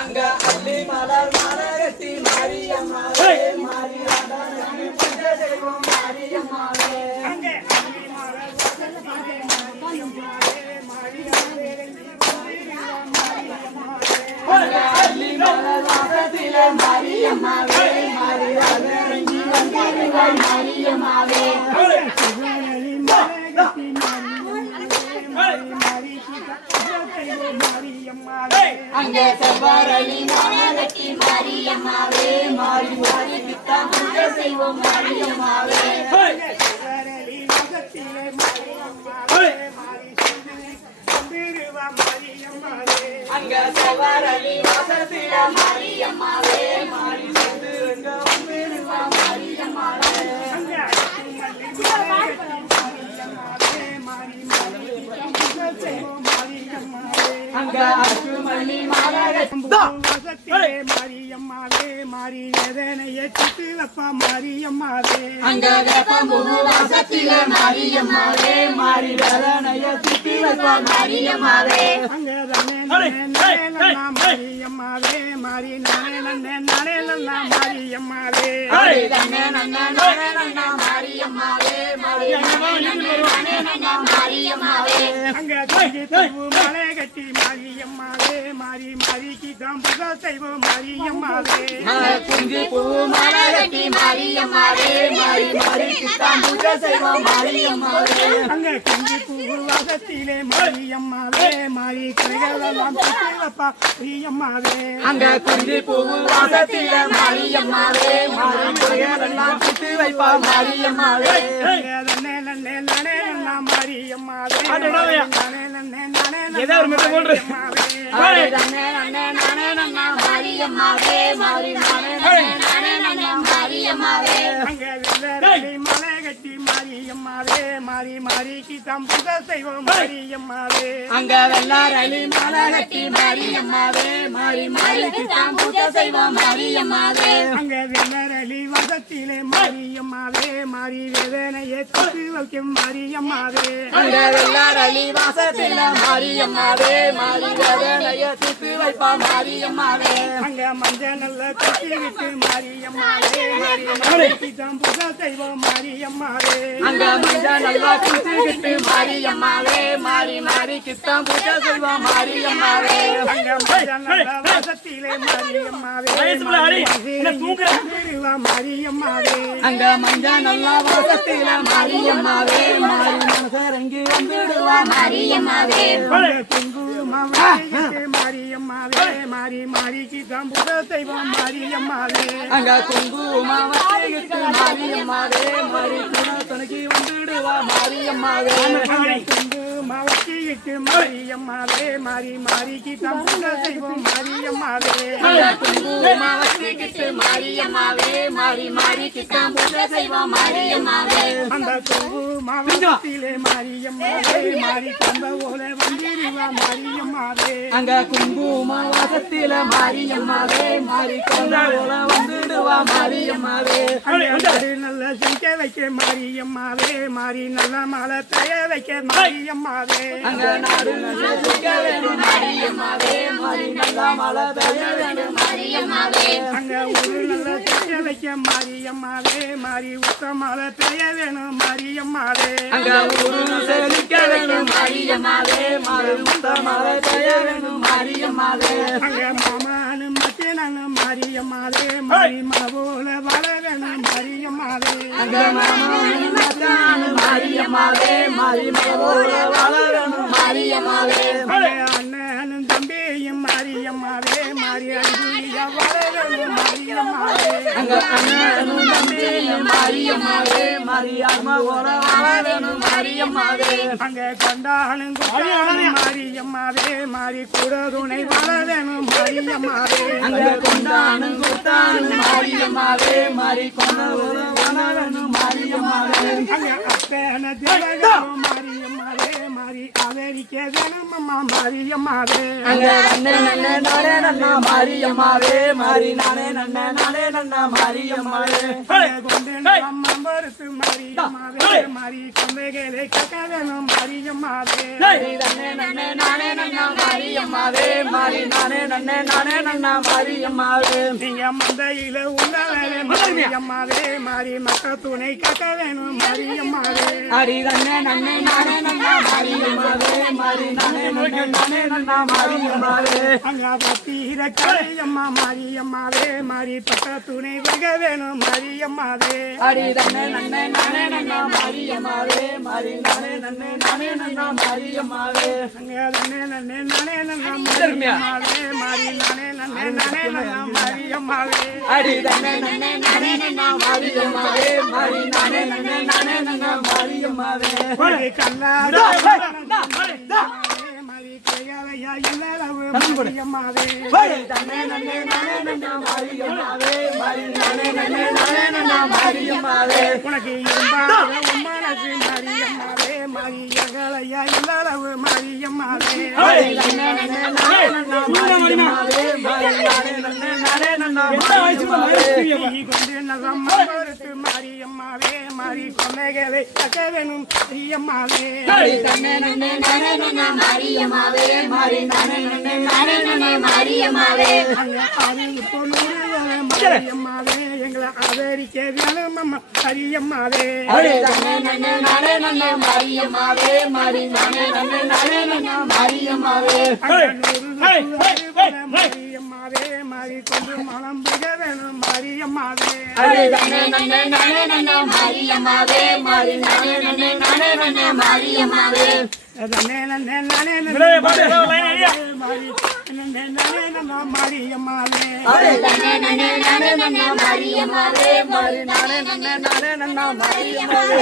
அங்க அள்ளி மலர் மலரட்டி மாரியம்மாவே மாரியாதானே பூஜை செய்வோம் மாரியம்மாவே அங்க அள்ளி மலர் வாசத்திலே மாரியம்மாவே மாரியாதானே மாரியம்மாவே அங்க செவ்வாரளி மாலகட்டி மாரியம்மாவே மாறி மாறி கித்தா பூஜை செய்வோம் மாரியம்மாவே அங்க செவ்வாரளி வாசத்தில மாரியம்மாவே மாறி சேர்ந்து மாரியம்மாவே அங்க அசுமணி மாரியம்மாவே மாரியம்மாவே மாறி வேதனையை சுத்தி வைப்பா மாரியம்மாவே அங்க வேப்பம்பூ வாசத்திலே மாரியம்மாவே மாறி வேதனையை சுத்தி வைப்பா மாரியம்மாவே அங்க மாரியம்மாவே மாறி நானே நன்னே மாரியம்மாவே மாரியம்மாவே மாரியம்மாவே அங்க மலை கட்டி மாரியம்மாவே மாறி மாறிக்கு தம்புக செய்வோம் மாரியம்மாவே குஞ்சி பூ மலை கட்டி மாரியம்மாவே மாறி மாறிக்கு தம்புக செய்வோம் மாரியம்மாவே அங்க குஞ்சி பூ வாசத்திலே மாரியம்மாவே மாறி கரைகளெல்லாம் சுத்தி வைப்பா மாரியம்மாவே அங்க குஞ்சி பூ வாசத்திலே மாரியம்மாவே மாறி கரைகளெல்லாம் சுத்தி வைப்பா மாரியம்மாவே மாரியம்மாவே ஏதோ ஒரு மெட்டு போடு மாரியம்மாவே மலை கட்டி மாரியம்மாவே மாறி மாறிக்கு தம்புக செய்வோம் மாரியம்மாவே அங்க வெள்ளாரளி மலை கட்டி மாரியம்மாவே மாறி மாறிக்கு தம்புக செய்வோம் மாரியம்மாவே அங்க வெள்ளரளி வசத்திலே மாரியம்மாவே மாறி வேதனையை தொட்டு வைக்கும் மாரியம்மாவே அங்க வெள்ளாரளி வாசத்தில மாரியம்மாவே மாறி வேதனையை தொட்டு வைப்பா மாரியம்மாவே அங்க மஞ்சள் நல்ல கட்டி விட்டு மாரியம்மாவே மாறி மாறிக்கு தம்புக செய்வோம் மாரியம்மாவே அங்க மஞ்சள் நல்லா குத்தி விட்டு மாரியம்மாவே மாறி மாறி கித்தம் பூஜை செய்வோம் மாரியம்மாவே அங்க மஞ்சள் நல்ல வாசத்திலே மாரியம்மாவே மாரியம்மாவே அங்க மஞ்சள் நல்லா வாசத்தில மாரியம்மாவே மாறி மனசரங்கி வந்துடுவா மாரியம்மாவே மாரியம்மாவே மாறி மாறிக்கு தம்புக செய்வோம் மாரியம்மாவே அங்க குங்குமவத்தை மாரியம்மாவே மாறி துணக்கி வந்துடுவா மாரியம்மாவே குங்குமவத்திட்டு மாரியம்மாவே மாறி மாறிக்கு தம்புக செய்வோம் மாரியம்மாவே குங்குமவத்திட்டு மாரியம்மாவே மாறி மாறிக்கு தம்புக செய்வோம் மாரியம்மாவே அந்த குங்குமவத்திலே மாரியம்மாவே மாறி தம்ப போல வந்திடுவா மாரியம்மாவே அங்க குங்குமவாசத்தில மாரியம்மாவே மாறி தம்ப போல வந்துடுவா மாரியம்மாவே நல்ல செஞ்ச வைக்க மாரியம்மாவே மாறி நல்ல மலை பெய வைக்க மாரியம்மாவே அங்க நாடு நல்ல செஞ்ச வேணும் மாரியம்மாவே மாறி நல்ல மலை பெய வேணும் மாரியம்மாவே அங்க ஊரு நல்ல செஞ்ச வைக்க மாரியம்மாவே மாறி உத்த மலை பெய வேணும் மாரியம்மாவே அங்க ஊரு செழிக்க வேணும் மாரியம்மாவே மாறி உத்த மலை பெய வேணும் மாரியம்மாவே அங்க மாமானு மச்சனானு மாரியம்மாவே மாறி மனபோல வள வேணும் மாரியம்மாவே அங்க மாமானு மச்சனானு மாரியம்மாவே மாறி மனபோல வள வேணும் மாரியம்மாவே அண்ணனும் தம்பியும் மாரியம்மாவே மாறி அடியா வள வேணும் மாரியம்மாவே அங்க அண்ணனும் தம்பியும் மாரியம்மாவே மாறி அம்மாவோட வள வேணும் மாரியம்மாவே அங்க கொண்டானும் மாரியம்மாவே மாறி கூட துணை வள வேணும் மாரியம்மாவே அங்க கொண்டானும் மாரியம்மாவே மாறி கொண்டவோட வள வேணும் மாரியம்மாவே அங்க அப்பன தேவனும் மாரியம்மாவே மாறி ஆதரிக்க வேணும் அம்மா மாரியம்மாவே அங்க நன்னே நன்னே நானே நன்னா மாரியம்மாவே மாறி நானே நன்னே நானே நன்னா மாரியம்மாவே கொண்டு அம்மா மறுத்து மாரியம்மாவே மாறி கொம்பைகளை கட்ட வேணும் மாரியம்மாவே நன்னே நன்னே நானே நன்னா மாரியம்மாவே மாறி நானே நன்னே நானே நன்னா மாரியம்மாவே நீங்க மந்தையில உள்ளவரே மாரியம்மாவே மாறி மக்கள் துணை கட்ட வேணும் மாரியம்மாவே அடி நன்னே நன்னே நானே நன்னா மாரியம்மாவே மாறி நானே நன்னே நானே நன்னா மாரியம்மாவே அங்க பத்தீர கலையம்மா மாரியம்மாவே மாறி பட்ட துணை வக வேணும் மாரியம்மாவே அடி நன்னே நன்னே நானே நன்னா மாரியம்மாவே மாறி நானே நன்னே நானே நன்னா மாரியம்மாவே அங்க நன்னே நன்னே நானே நன்னா மாரியம்மாவே மாறி நானே நன்னே நானே நன்னா மாரியம்மாவே அடி நன்னே நன்னே நானே நன்னா மாரியம்மாவே மாறி நானே நன்னே நானே நன்னா மாரியம்மாவே ஒரு கல்லாத மாறி கையாலையா இல்லளவு மாரியம்மாவே நன்னே நன்னே நானே நன்னா மாரியம்மாவே மாறி நானே நன்னே நானே நன்னா மாரியம்மாவே உனக்கு இருந்தாத உம்மனக்கு மாரியம்மாவே மாறி எங்களையா இல்லளவு மாரியம்மாவே நன்னே நன்னே நானே நன்னா மாரியம்மாவே மாறி நானே நன்னே நானே நன்னா மாரியம்மாவே கொண்டு நகம்மா மறுத்து மாரியம்மாவே மாறி கொலைகளை கட்ட வேணும் மாரியம்மாவே நன்னே நன்னே நானே நன்னா மாரியம்மாவே மாறி நானே நன்னே நானே நன்னா மாரியம்மாவே இப்போ மாரியம்மாவே எங்களை ஆதரிக்க வேணும் அம்மா மாரியம்மாவே நன்னே நன்னே நானே நன்னா மாரியம்மாவே மாறி நானே நன்னே நானே நன்னா மாரியம்மாவே மாரியம்மாவே மாறி கொண்டு மனம் புக வேணும் மாரியம்மாவே நன்னே நன்னே நானே நன்னா மாரியம்மாவே மாறி நானே நன்னே நானே நன்னா மாரியம்மாவே நன்னே நன்னே நானே மாரியம்மாவே நன்னே நன்னே நானே நன்னா மாரியம்மாவே மாறி நானே நன்னே நானே நன்னா மாரியம்மாவே